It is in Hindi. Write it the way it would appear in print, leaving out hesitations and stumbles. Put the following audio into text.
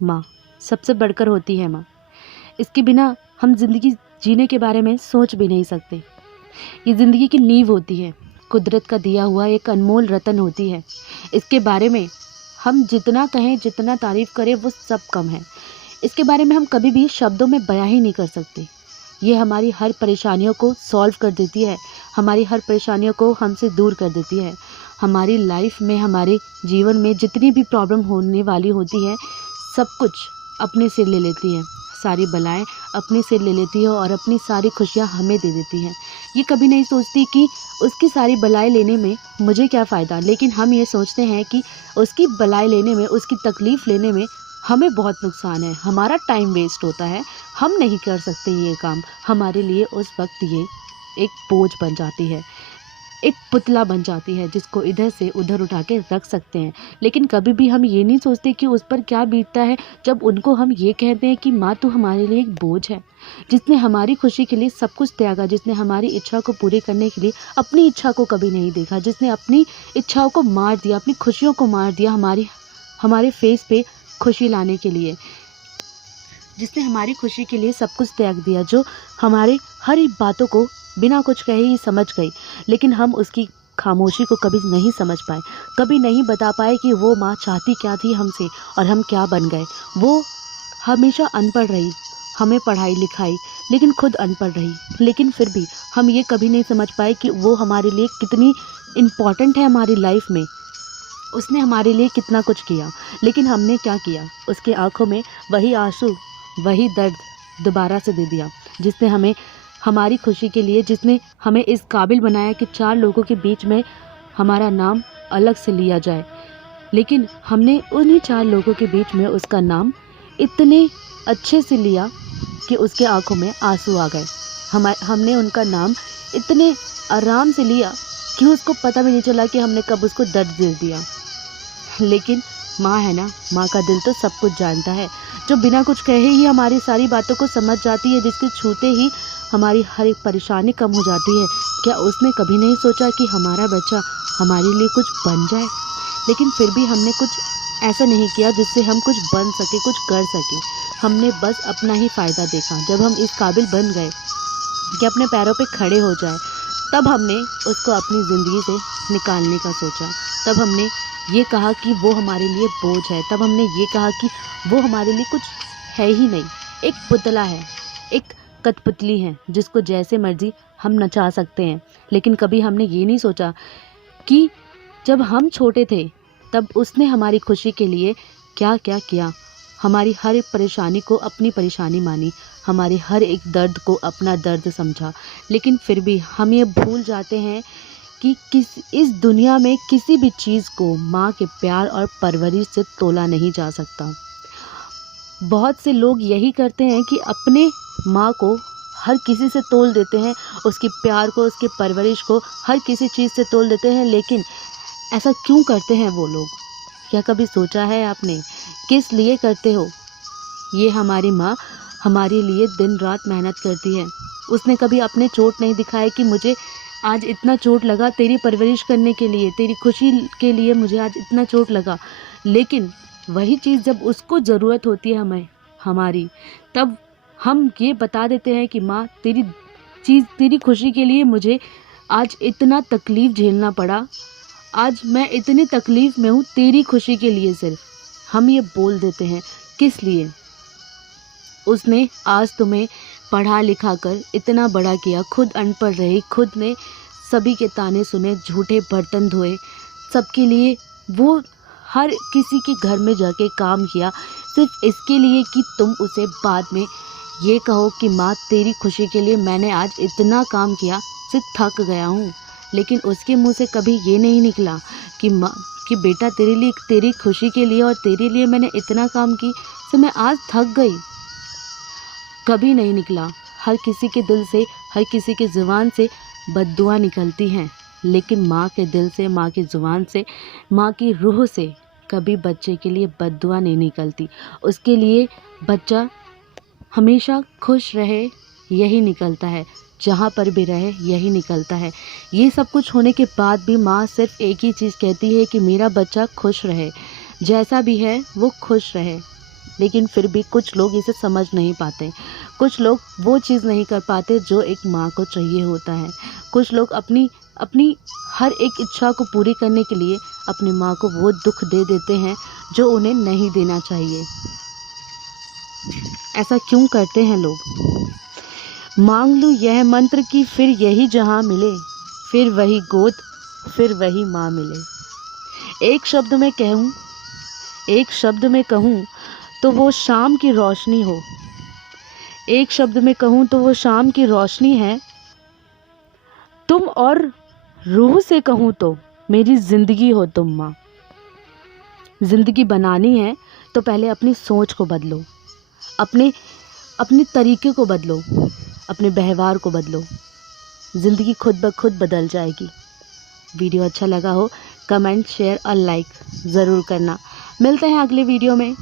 माँ सबसे बढ़कर होती है। माँ, इसके बिना हम ज़िंदगी जीने के बारे में सोच भी नहीं सकते। ये ज़िंदगी की नींव होती है, कुदरत का दिया हुआ एक अनमोल रतन होती है। इसके बारे में हम जितना कहें, जितना तारीफ़ करें, वो सब कम है। इसके बारे में हम कभी भी शब्दों में बयां ही नहीं कर सकते। ये हमारी हर परेशानियों को सॉल्व कर देती है, हमारी हर परेशानियों को हमसे दूर कर देती है। हमारी लाइफ में, हमारे जीवन में जितनी भी प्रॉब्लम होने वाली होती है, सब कुछ अपने सिर ले लेती है। सारी बलाएं अपने सिर ले लेती है और अपनी सारी खुशियां हमें दे देती है। ये कभी नहीं सोचती कि उसकी सारी बलाएं लेने में मुझे क्या फ़ायदा, लेकिन हम ये सोचते हैं कि उसकी बलाएं लेने में, उसकी तकलीफ़ लेने में हमें बहुत नुकसान है, हमारा टाइम वेस्ट होता है, हम नहीं कर सकते ये काम। हमारे लिए उस वक्त ये एक बोझ बन जाती है, एक पुतला बन जाती है जिसको इधर से उधर उठा के रख सकते हैं। लेकिन कभी भी हम ये नहीं सोचते कि उस पर क्या बीतता है जब उनको हम ये कहते हैं कि माँ तू हमारे लिए एक बोझ है, जिसने हमारी खुशी के लिए सब कुछ त्यागा, जिसने हमारी इच्छा को पूरी करने के लिए अपनी इच्छा को कभी नहीं देखा, जिसने अपनी इच्छाओं को मार दिया, अपनी खुशियों को मार दिया हमारे फेस पे खुशी लाने के लिए, जिसने हमारी खुशी के लिए सब कुछ त्याग दिया, जो हमारे हर एक बातों को बिना कुछ कहे ही समझ गई। लेकिन हम उसकी खामोशी को कभी नहीं समझ पाए, कभी नहीं बता पाए कि वो माँ चाहती क्या थी हमसे और हम क्या बन गए। वो हमेशा अनपढ़ रही, हमें पढ़ाई लिखाई, लेकिन खुद अनपढ़ रही। लेकिन फिर भी हम ये कभी नहीं समझ पाए कि वो हमारे लिए कितनी इम्पॉर्टेंट है हमारी लाइफ में। उसने हमारे लिए कितना कुछ किया, लेकिन हमने क्या किया? उसके आंखों में वही आंसू, वही दर्द दोबारा से दे दिया, जिसने हमें हमारी खुशी के लिए, जिसने हमें इस काबिल बनाया कि 4 लोगों के बीच में हमारा नाम अलग से लिया जाए। लेकिन हमने उन्हीं 4 लोगों के बीच में उसका नाम इतने अच्छे से लिया कि उसके आंखों में आंसू आ गए। हमने उनका नाम इतने आराम से लिया कि उसको पता भी नहीं चला कि हमने कब उसको दर्द दे दिया। लेकिन माँ है ना, माँ का दिल तो सब कुछ जानता है, जो बिना कुछ कहे ही हमारी सारी बातों को समझ जाती है, जिसके छूते ही हमारी हर एक परेशानी कम हो जाती है। क्या उसने कभी नहीं सोचा कि हमारा बच्चा हमारे लिए कुछ बन जाए? लेकिन फिर भी हमने कुछ ऐसा नहीं किया जिससे हम कुछ बन सके, कुछ कर सके। हमने बस अपना ही फ़ायदा देखा। जब हम इस काबिल बन गए कि अपने पैरों पे खड़े हो जाए, तब हमने उसको अपनी ज़िंदगी से निकालने का सोचा। तब हमने ये कहा कि वो हमारे लिए बोझ है। तब हमने ये कहा कि वो हमारे लिए कुछ है ही नहीं, एक पुतला है, एक कठपुतली है जिसको जैसे मर्जी हम नचा सकते हैं। लेकिन कभी हमने ये नहीं सोचा कि जब हम छोटे थे तब उसने हमारी खुशी के लिए क्या क्या किया। हमारी हर एक परेशानी को अपनी परेशानी मानी, हमारे हर एक दर्द को अपना दर्द समझा। लेकिन फिर भी हम ये भूल जाते हैं कि इस दुनिया में किसी भी चीज़ को माँ के प्यार और परवरिश से तोला नहीं जा सकता। बहुत से लोग यही करते हैं कि अपने माँ को हर किसी से तोल देते हैं, उसके प्यार को, उसके परवरिश को हर किसी चीज़ से तोल देते हैं। लेकिन ऐसा क्यों करते हैं वो लोग? क्या कभी सोचा है आपने, किस लिए करते हो? ये हमारी माँ हमारे लिए दिन रात मेहनत करती है। उसने कभी अपने चोट नहीं दिखाया कि मुझे आज इतना चोट लगा तेरी परवरिश करने के लिए, तेरी खुशी के लिए मुझे आज इतना चोट लगा। लेकिन वही चीज़ जब उसको ज़रूरत होती है हमें, हमारी, तब हम ये बता देते हैं कि माँ तेरी खुशी के लिए मुझे आज इतना तकलीफ़ झेलना पड़ा, आज मैं इतनी तकलीफ़ में हूँ तेरी खुशी के लिए। सिर्फ हम ये बोल देते हैं, किस लिए? उसने आज तुम्हें पढ़ा लिखा कर इतना बड़ा किया, खुद अनपढ़ रही, खुद ने सभी के ताने सुने, झूठे बर्तन धोए, सबके लिए वो हर किसी के घर में जाके काम किया, सिर्फ इसके लिए कि तुम उसे बाद में ये कहो कि माँ तेरी खुशी के लिए मैंने आज इतना काम किया, सिर्फ थक गया हूँ। लेकिन उसके मुंह से कभी ये नहीं निकला कि माँ, कि बेटा तेरे लिए, तेरी खुशी के लिए और तेरे लिए मैंने इतना काम की तो मैं आज थक गई। कभी नहीं निकला। हर किसी के दिल से, हर किसी की ज़ुबान से बद्दुआ निकलती हैं, लेकिन माँ के दिल से, माँ की ज़ुबान से, माँ की रूह से कभी बच्चे के लिए बद्दुआ नहीं निकलती। उसके लिए बच्चा हमेशा खुश रहे, यही निकलता है। जहाँ पर भी रहे यही निकलता है। ये सब कुछ होने के बाद भी माँ सिर्फ एक ही चीज़ कहती है कि मेरा बच्चा खुश रहे, जैसा भी है वो खुश रहे। लेकिन फिर भी कुछ लोग इसे समझ नहीं पाते। कुछ लोग वो चीज़ नहीं कर पाते जो एक माँ को चाहिए होता है। कुछ लोग अपनी अपनी हर एक इच्छा को पूरी करने के लिए अपनी माँ को वो दुख दे देते हैं जो उन्हें नहीं देना चाहिए। ऐसा क्यों करते हैं लोग? मांग लूँ यह मंत्र कि फिर यही जहाँ मिले, फिर वही गोद, फिर वही माँ मिले। एक शब्द में कहूँ तो वो शाम की रोशनी हो। एक शब्द में कहूँ तो वो शाम की रोशनी है तुम, और रूह से कहूँ तो मेरी ज़िंदगी हो तुम माँ। ज़िंदगी बनानी है तो पहले अपनी सोच को बदलो, अपने तरीके को बदलो, अपने व्यवहार को बदलो। ज़िंदगी खुद ब खुद बदल जाएगी। वीडियो अच्छा लगा हो कमेंट, शेयर और लाइक ज़रूर करना। मिलते हैं अगले वीडियो में।